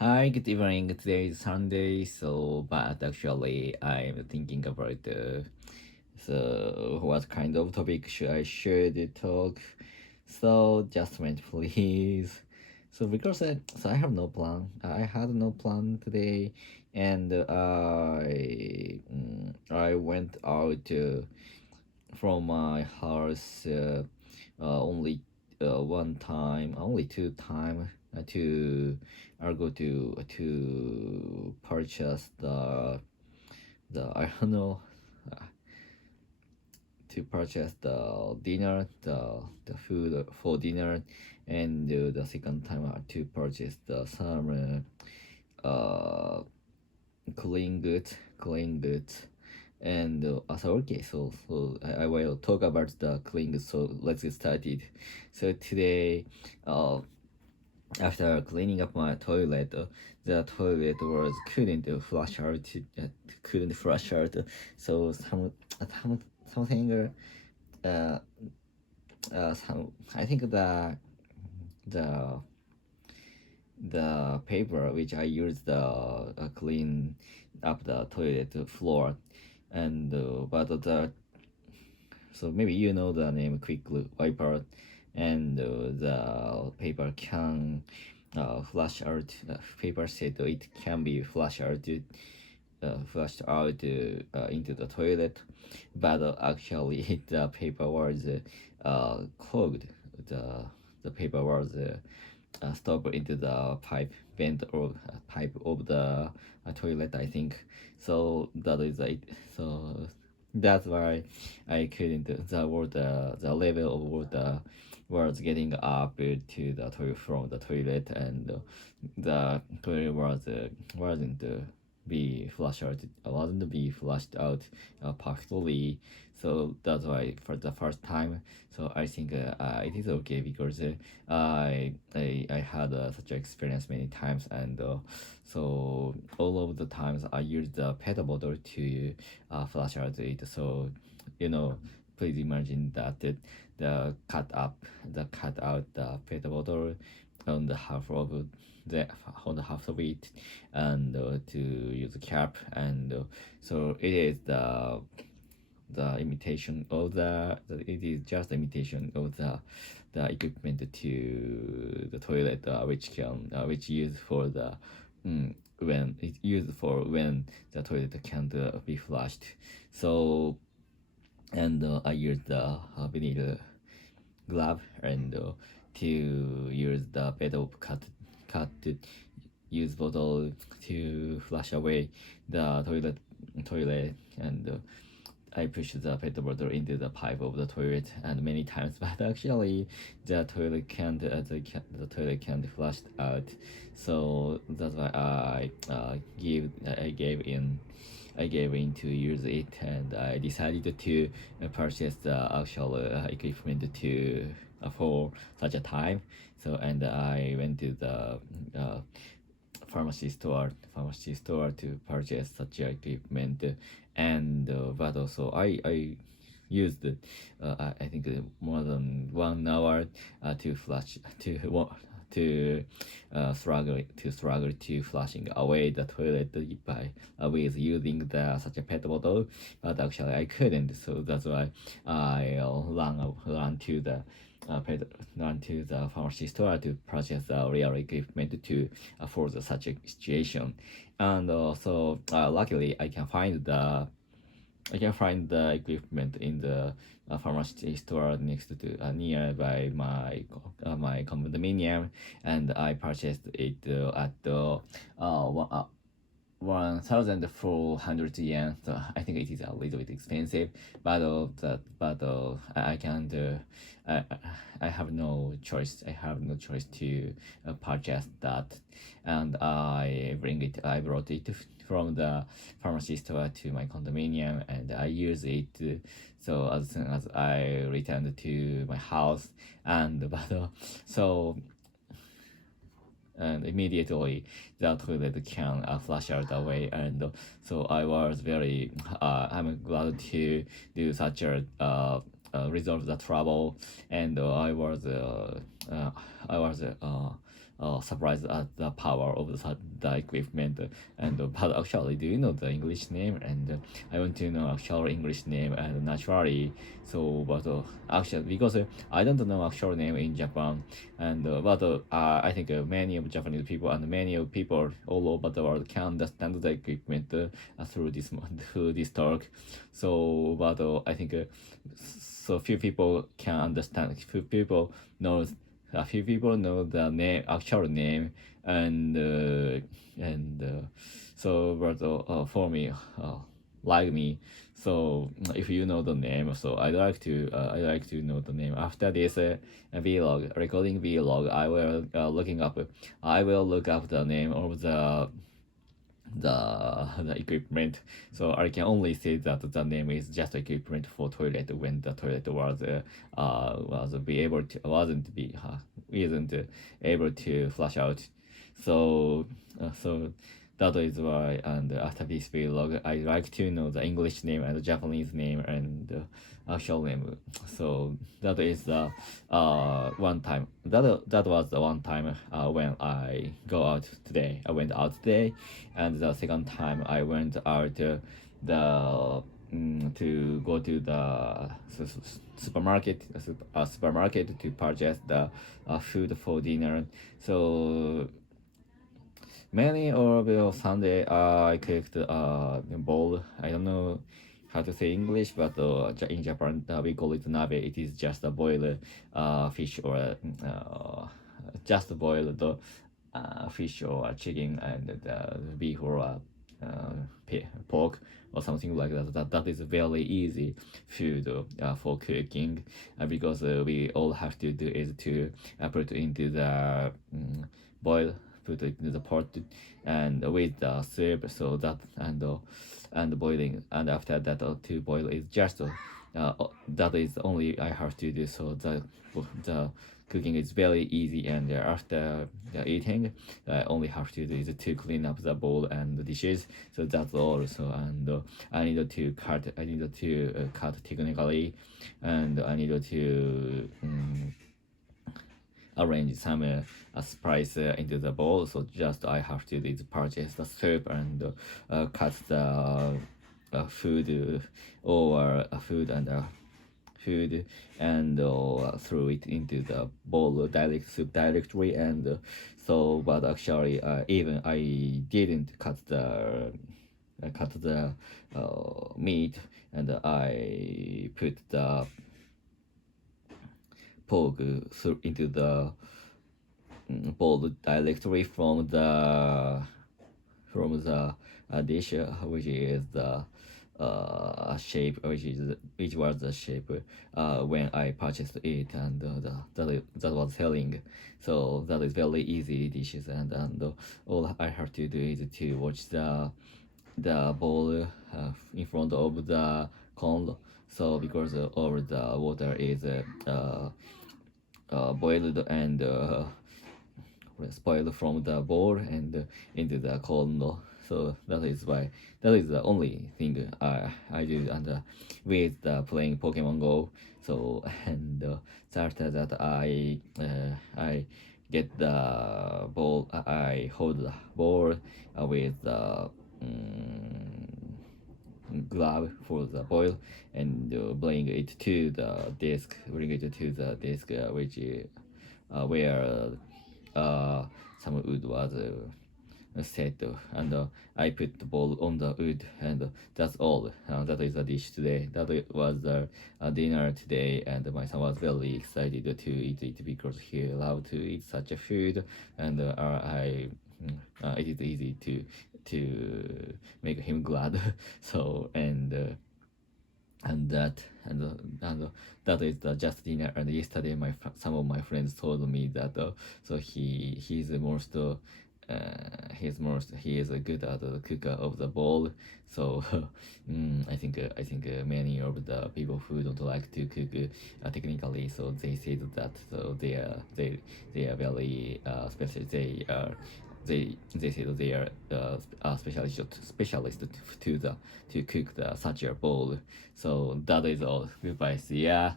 Hi, good evening. Today is Sunday, but actually I'm thinking about what kind of topic should talk. So just a minute, please. So I have no plan. I had no plan today, and I went out from my house only one time, only two time to I go to purchase the I don't know uh, to purchase the dinner, the food for dinner, and the second time to purchase the some clean goods. And so okay, I will talk about the clean goods. So let's get started. So today, after cleaning up my toilet, the toilet was couldn't flush out. So something uh some I think the the paper which I used the clean up the toilet floor, and but the so maybe you know the name quick wiper, and the paper can flush out. Paper said it can be flushed out into the toilet, but actually the paper was clogged. The paper was stopped into the pipe vent or pipe of the toilet, I think. So that is it. So that's why I couldn't. The level of water was getting up to the toilet from the toilet, and the toilet wasn't be flushed out perfectly. So that's why for the first time, so I think it is okay because I had such experience many times, and so all of the times I used the pet bottle to flush out it. So please imagine that the cut out the pet bottle on the half of the on the half of it, and to use a cap, and so it is the imitation of it is just imitation of the equipment to the toilet, which used for the when it's used for when the toilet can't be flushed. So and I used the vinegar glove, and to use the pedal cut to use bottle to flush away the toilet, and I pushed the pet bottle into the pipe of the toilet and many times, but actually the toilet can't flush out. So that's why I gave in to use it, and I decided to purchase the actual equipment to for such a time. So and I went to the pharmacy store to purchase such equipment, and but also I used I think more than 1 hour to flush to struggle to flushing away the toilet by with using the such a pet bottle, but actually I couldn't. So that's why I ran to the pharmacy store to purchase the real equipment to for such a situation. And so luckily I can find the equipment in the pharmacy store next to nearby my condominium, and I purchased it at the 1,400 yen. So I think it is a little bit expensive, but I can't. I, I have no choice. I have no choice to purchase that, and I brought it from the pharmacy store to my condominium, and I use it. So as soon as I returned to my house, and so and immediately the toilet can flush out away, and so I was very I'm glad to do such a resolve the trouble, and I was surprised at the power of the equipment. And but actually, do you know the English name? And I want to know actual English name and naturally. So, but actually, because I don't know actual name in Japan, and but I think many of Japanese people and many of people all over the world can understand the equipment through this talk. So, but I think so few people can understand. Few people know the name, actual name, and so but for me, like me. So if you know the name, so I like to know the name. After this vlog, recording vlog, I will look up the name of the equipment. So I can only say that the name is just equipment for toilet when the toilet wasn't able to flush out. So that is why, and after this vlog, I like to know the English name and the Japanese name and actual name. So that is the one time. That was the one time when I go out today. I went out today, and the second time I went out to go to the supermarket to purchase the food for dinner. So many of Sunday I cooked bowl. I don't know how to say English, but in Japan we call it nabe. It is just a boiled fish or just boiled fish or chicken and beef or pork or something like that. That is very easy food for cooking because we all have to do is to put into the put it in the pot and with the soup, so that and boiling, and after that to boil is just that is only I have to do. So the cooking is very easy, and after eating I only have to do is to clean up the bowl and the dishes. So that's all. So and I need to cut technically, and I need to arrange some spice into the bowl. So just I have to purchase the soup and cut the food or food and throw it into the bowl directly. And so but actually even I didn't cut the meat, and I put the pork into the bowl directly from the dish, which is the shape, which was the shape when I purchased it, and that was selling. So that is very easy dishes, and all I have to do is to watch the bowl in front of the cold. So because all the water is boiled and spoiled from the bowl and into the cold. So that is why that is the only thing I do, and with playing Pokemon Go. So and after that I get the ball. I hold the ball with the glove for the boil, and bring it to the desk. Which where some wood was set, and I put the ball on the wood, and that's all. That is a dish today. That was the dinner today, and my son was very excited to eat it because he loved to eat such a food, and it is easy to make him glad. So and that is the just dinner. And yesterday some of my friends told me that so he is good at the cooker of the bowl. So I think many of the people who don't like to cook technically, so they say that so they are very special. They say that they are specialist to cook such a bowl. So that is all. Goodbye. See ya.